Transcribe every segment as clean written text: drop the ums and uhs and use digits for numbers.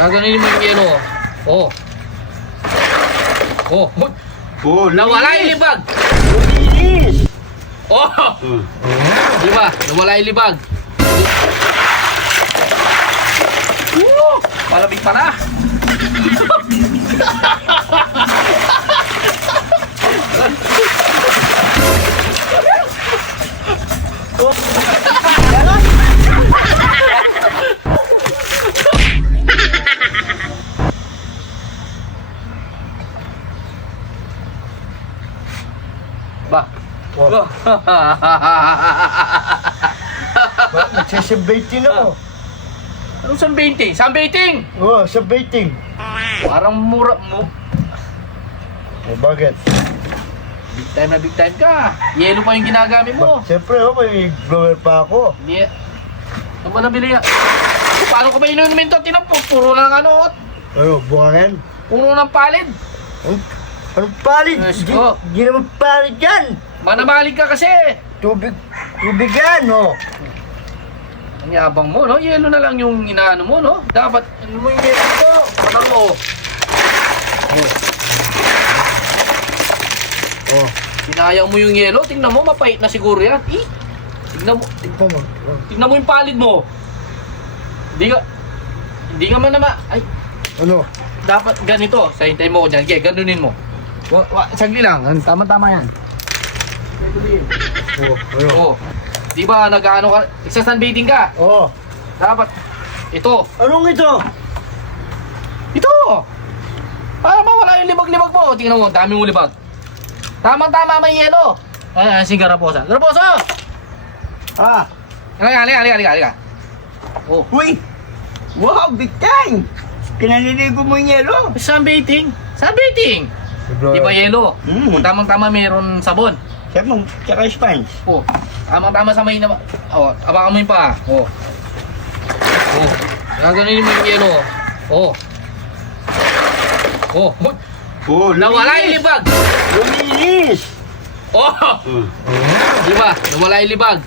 Gaganunin mo yung yelo. Oh. Oh. Oh, Nawala yung libag. Luminis! Oh. Di ba? Nawala yung libag. Malamig pa na. Ba? Nagsasabaiting ako. Anong sunbaiting? Sunbaiting! Oo, sabaiting. Parang mura mo. Eh, bakit? Big time ka. Yelo pa yung ginagamit mo. Siyempre, may blower pa ako. Hindi. Ano ba nabili yan? Paano ko ba inumin to? Puro lang ano. Ano, buhangin? Puno ng palid. Anong palit? Yes, ko. Hindi naman palit yan. Manamalig ka kasi. Tubig yan, oh. Ang yabang mo, no? Yelo na lang yung inaano mo, no? Dapat, ano mo yung yelo mo? Parang mo. Oh. Sinayang mo yung yelo. Tingnan mo, mapait na siguro yan. Eh, tingnan mo. Tignan mo. Tingnan mo yung palid mo. Hindi nga man naman. Ay, Ano? dapat ganito. Sa hintay mo ko dyan. Okay, ganunin mo. Sagli lang. Tama-tama yan. Oh, ano? Oo. Di ba nag-ano ka? Nagsasunbathing ka? Oh. Dapat. Ito. Anong ito? Ito! Para mawala yung libag-libag mo. Tingnan mo, dami mong libag. Tama-tama may yelo. Ay, si Garaposa. Garaposa! Ah. Halika. Oh. Uy! Wow, big time! Pinaniligo mo yung yelo. Sunbathing. Di ba yelo? Kung tamang-tama mayroon sabon. Sabi mo, tsaka sponge. Oh. Tamang-tama sa may na... Oh, abakan mo yung paa. Oh. Oh. Gaganunin mo yung yelo. Oh. Oh. Oh, Nawala yung libag. Luminis! Oh. Di ba? Nawala yung libag.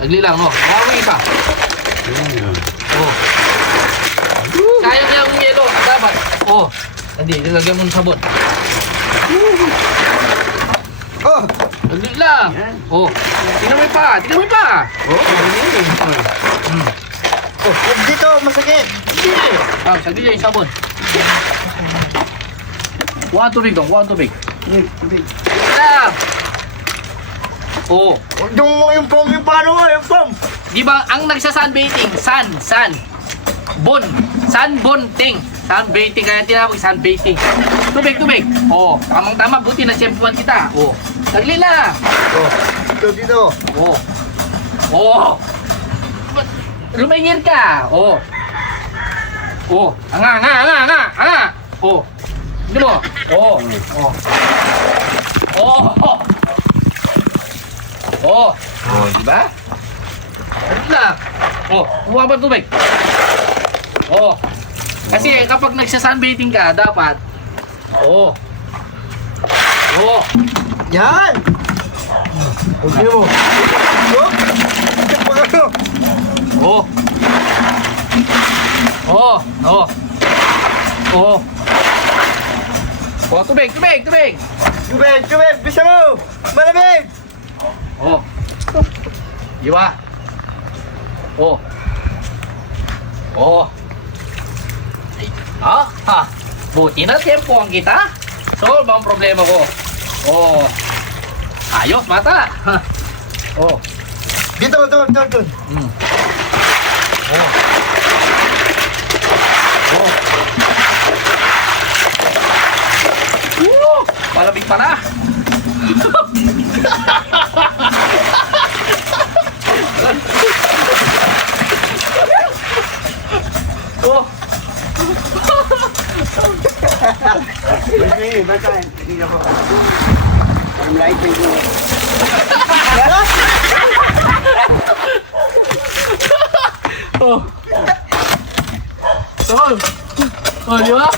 Sagli lang, no? Mawawi ka. Oh. Sayang yung yelo. Dapat. Oh. Hindi, nilagyan mo ng sabon. Oh! Sagli lang. Oh. Tingnan mo yung paa. Oh, oh, dito, masakit! Hindi. Sagli lang yung sabon. Kuha tubig dong. Tubig. Lang. Oh. Yung foam, yung paano mo, yung foam! Di ba ang nagsa-sunbathing, sunbonting. Sunbathing kaya tinawag sunbathing. Tubig. Oh, tamang-tama, buti na shampooan kita. Oh. Sagli lang. Oh, dito. Oh. Oh. Lumingir ka. Oh. Oh, anga. Oh. Hindi mo. Oh. Oh, di ba? Ano lang? Oh, kumuha ba tubig? Oh. Kasi kapag nagsa-sunbathing ka, dapat Oh. Yan! Okay mo. Oh. Oh, tubig. Tubig! Bisa mo! Malamig! Oh. Di ba? Oh. Buti na tempo ang kita. Solve ang problema ko. Oh. Ayos, mata. Oh. Dito. Malamig pa na. Oh. Basta, hindi ako. Ang light ko. Oh. Tol. Oh, di ba?